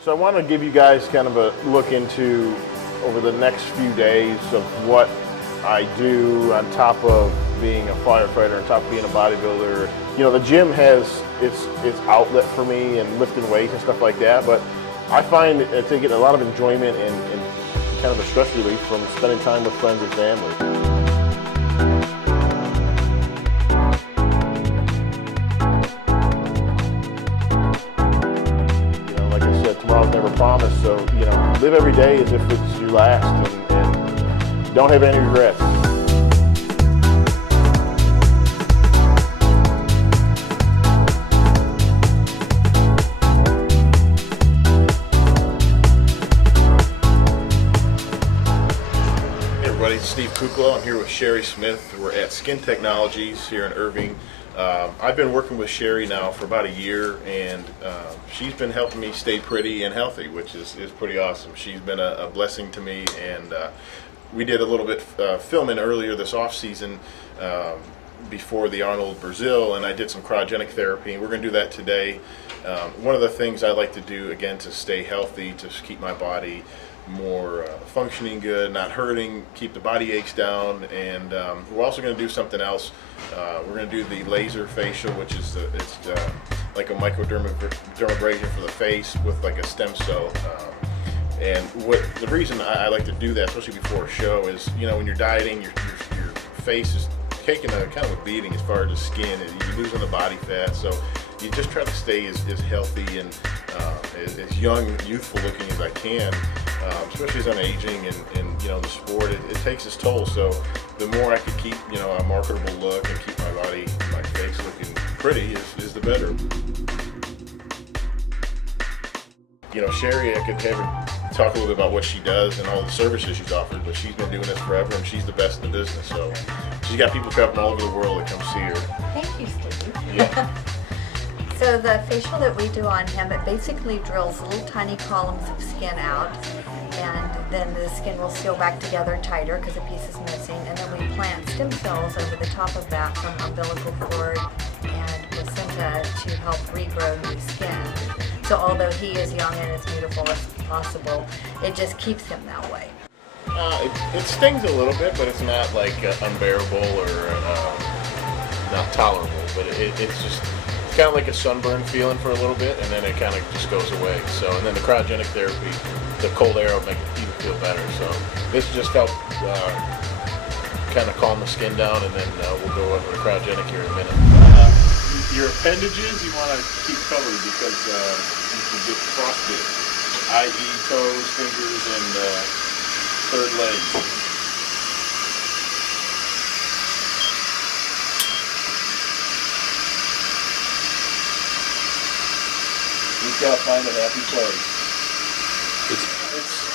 So I want to give you guys kind of a look into over the next few days of what I do on top of being a firefighter, on top of being a bodybuilder. You know, the gym has its outlet for me and lifting weights and stuff like that, but I find I take a lot of enjoyment and kind of a stress relief from spending time with friends and family. Tomorrow's never promised, so live every day as if it's your last, and don't have any regrets. Hey everybody, it's Steve Kuclo. I'm here with Sherry Smith. We're at Skin Technologies here in Irving. I've been working with Sherry now for about a year, and she's been helping me stay pretty and healthy, which is pretty awesome. She's been a blessing to me, and we did a little bit filming earlier this off season before the Arnold Brazil, and I did some cryogenic therapy, and we're going to do that today. One of the things I like to do, again, to stay healthy, to keep my body more functioning good, not hurting, keep the body aches down, and we're also going to do something else. We're going to do the laser facial, which is like a microdermabrasion for the face with like a stem cell. And the reason I like to do that, especially before a show, is when you're dieting, your face is taking a kind of a beating as far as the skin, and you're losing the body fat. So you just try to stay as healthy and as young, youthful looking as I can. Especially as I'm aging and the sport, it takes its toll. So the more I can keep a marketable look and keep my body, my face looking pretty is the better. Sherry, I could have her talk a little bit about what she does and all the services she's offered, but she's been doing this forever and she's the best in the business. So she's got people coming from all over the world that come see her. Thank you, Steve. Yeah. So the facial that we do on him, it basically drills little tiny columns of skin out, and then the skin will seal back together tighter because a piece is missing, and then we plant stem cells over the top of that from umbilical cord and placenta to help regrow new skin. So although he is young and as beautiful as possible, it just keeps him that way. It stings a little bit, but it's not like unbearable or not tolerable, but it's just kind of like a sunburn feeling for a little bit, and then it kind of just goes away. So, and then the cryogenic therapy, the cold air will make it even feel better. So this just helped kind of calm the skin down, and then we'll go over to cryogenic here in a minute. Your appendages you want to keep covered because you can get frostbite, i.e. toes, fingers, and third legs. You've got to find a happy place. It's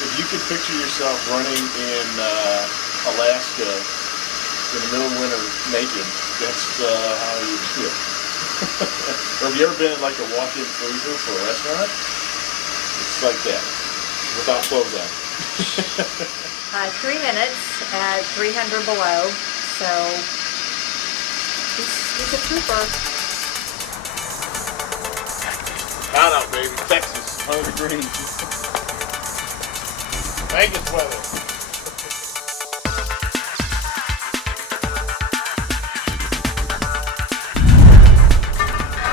if you could picture yourself running in Alaska in the middle of winter naked, that's how you feel. Or have you ever been in like a walk-in freezer for a restaurant? It's like that, without clothes on. 3 minutes at 300 below, so he's a trooper. Hot out, baby. Texas, 100 degrees. Vegas weather.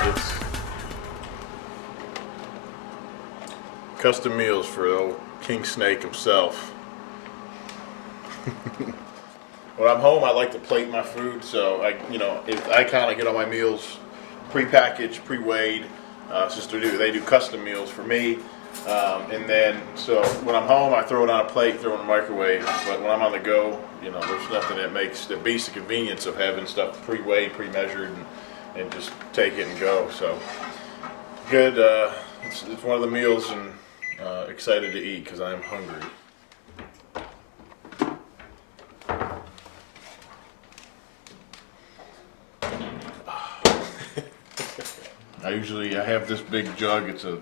It's custom meals for old King Snake himself. When I'm home, I like to plate my food, so I kind of get all my meals pre-packaged, pre-weighed. They do custom meals for me, and then so when I'm home I throw it on a plate, throw it in the microwave. But when I'm on the go, there's nothing that makes the basic convenience of having stuff pre-weighed, pre-measured, and just take it and go. So good. It's one of the meals and excited to eat because I am hungry. I have this big jug. It's a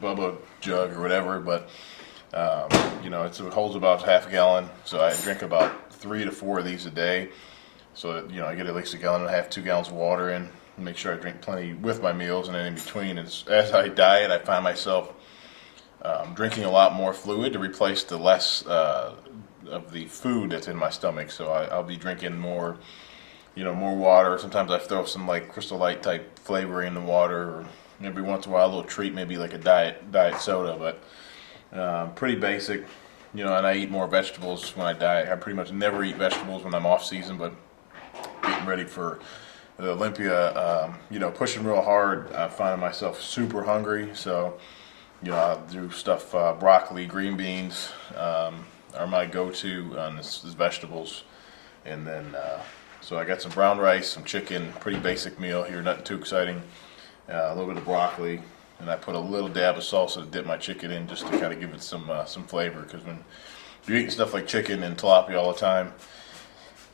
Bubba jug or whatever, but it holds about half a gallon. So I drink about 3 to 4 of these a day. So that, I get at least a gallon and a half, 2 gallons of water in. Make sure I drink plenty with my meals, and then in between, as I diet, I find myself drinking a lot more fluid to replace the less of the food that's in my stomach. So I'll be drinking more, more water. Sometimes I throw some like Crystal Light type flavor in the water, or every once in a while a little treat, maybe like a diet soda. But pretty basic, and I eat more vegetables when I diet. I pretty much never eat vegetables when I'm off season, but getting ready for the Olympia, pushing real hard, finding myself super hungry. So, I'll do stuff, broccoli, green beans are my go-to on this vegetables. And then, so I got some brown rice, some chicken, pretty basic meal here, nothing too exciting. A little bit of broccoli, and I put a little dab of salsa to dip my chicken in, just to kind of give it some flavor. Because when you're eating stuff like chicken and tilapia all the time,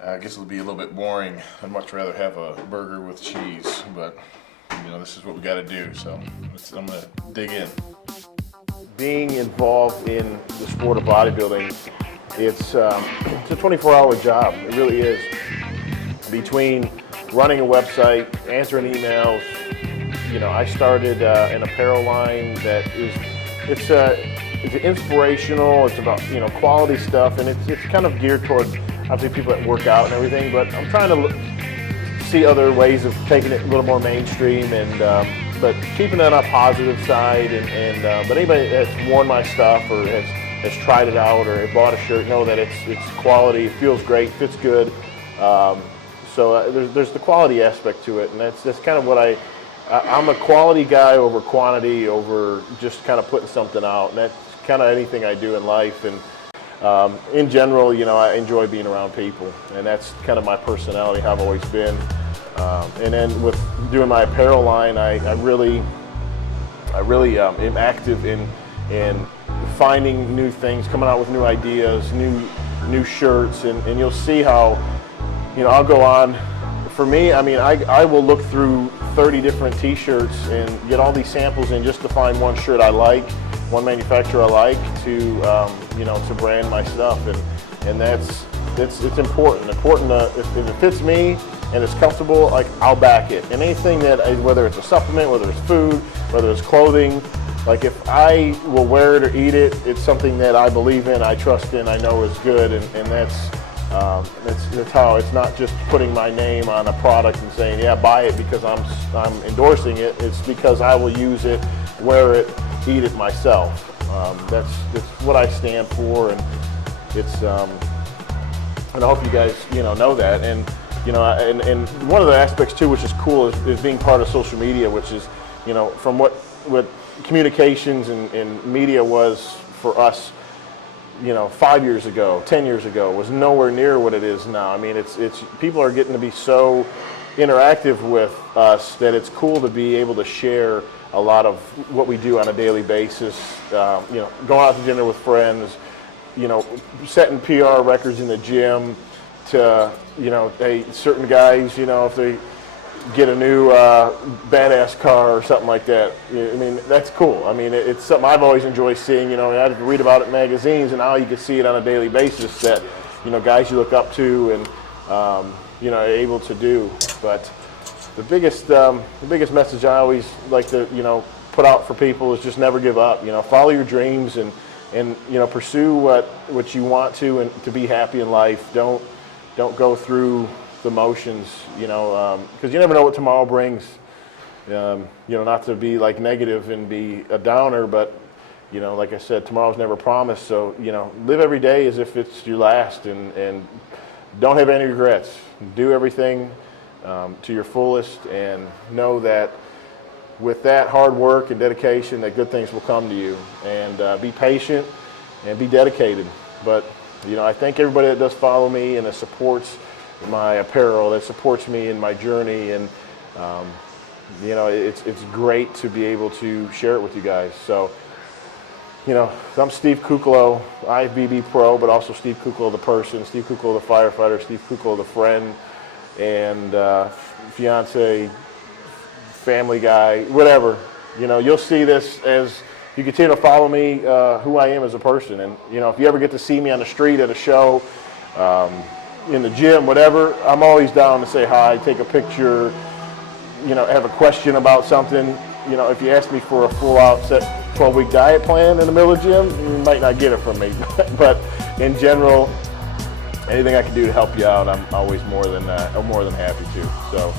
I guess it'll be a little bit boring. I'd much rather have a burger with cheese, but this is what we got to do. So I'm gonna dig in. Being involved in the sport of bodybuilding, it's a 24-hour job. It really is. Between running a website, answering emails, I started an apparel line that it's inspirational. It's about quality stuff, and it's kind of geared towards obviously people that work out and everything. But I'm trying to see other ways of taking it a little more mainstream, and but keeping it on a positive side. But anybody that's worn my stuff or has tried it out or has bought a shirt know that it's quality. It feels great, fits good. So there's the quality aspect to it, and that's kind of what I'm a quality guy over quantity, over just kind of putting something out, and that's kind of anything I do in life. And in general, I enjoy being around people, and that's kind of my personality, how I've always been. And then with doing my apparel line, I really am active in finding new things, coming out with new ideas, new shirts, and you'll see how, I'll go on. For me, I will look through 30 different t-shirts and get all these samples in just to find one shirt I like, one manufacturer I like to brand my stuff, and it's important to, if it fits me and it's comfortable, like, I'll back it. And anything whether it's a supplement, whether it's food, whether it's clothing, like, if I will wear it or eat it, it's something that I believe in, I trust in, I know is good, and that's how it's not just putting my name on a product and saying, yeah, buy it because I'm endorsing it. It's because I will use it, wear it, eat it myself. That's what I stand for, and it's and I hope you guys know that. And and one of the aspects too, which is cool, is being part of social media, which is from what communications and media was for us 5 years ago, 10 years ago, was nowhere near what it is now. It's people are getting to be so interactive with us that it's cool to be able to share a lot of what we do on a daily basis. Going out to dinner with friends, setting PR records in the gym, to certain guys, if they get a new badass car or something like that. That's cool. It's something I've always enjoyed seeing. I read about it in magazines, and now you can see it on a daily basis that guys you look up to and are able to do. But the biggest message I always like to put out for people is just never give up. Follow your dreams and pursue what you want to, and to be happy in life. Don't go through the motions, because you never know what tomorrow brings. Not to be like negative and be a downer, but like I said, tomorrow's never promised. So live every day as if it's your last, and don't have any regrets. Do everything to your fullest, and know that with that hard work and dedication, that good things will come to you. And be patient and be dedicated. But I thank everybody that does follow me and that supports my apparel, that supports me in my journey, and it's great to be able to share it with you guys. So I'm Steve Kuclo, IFBB Pro, but also Steve Kuclo the person, Steve Kuclo the firefighter, Steve Kuclo the friend, and fiance, family guy, whatever. You'll see this as you continue to follow me, who I am as a person. And if you ever get to see me on the street at a show, in the gym, whatever, I'm always down to say hi, take a picture, have a question about something. you know, if you ask me for a full out set 12-week diet plan in the middle of the gym, you might not get it from me. But in general, anything I can do to help you out, I'm always more than happy to. So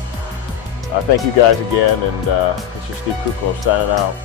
thank you guys again, and this is Steve Kuclo signing out.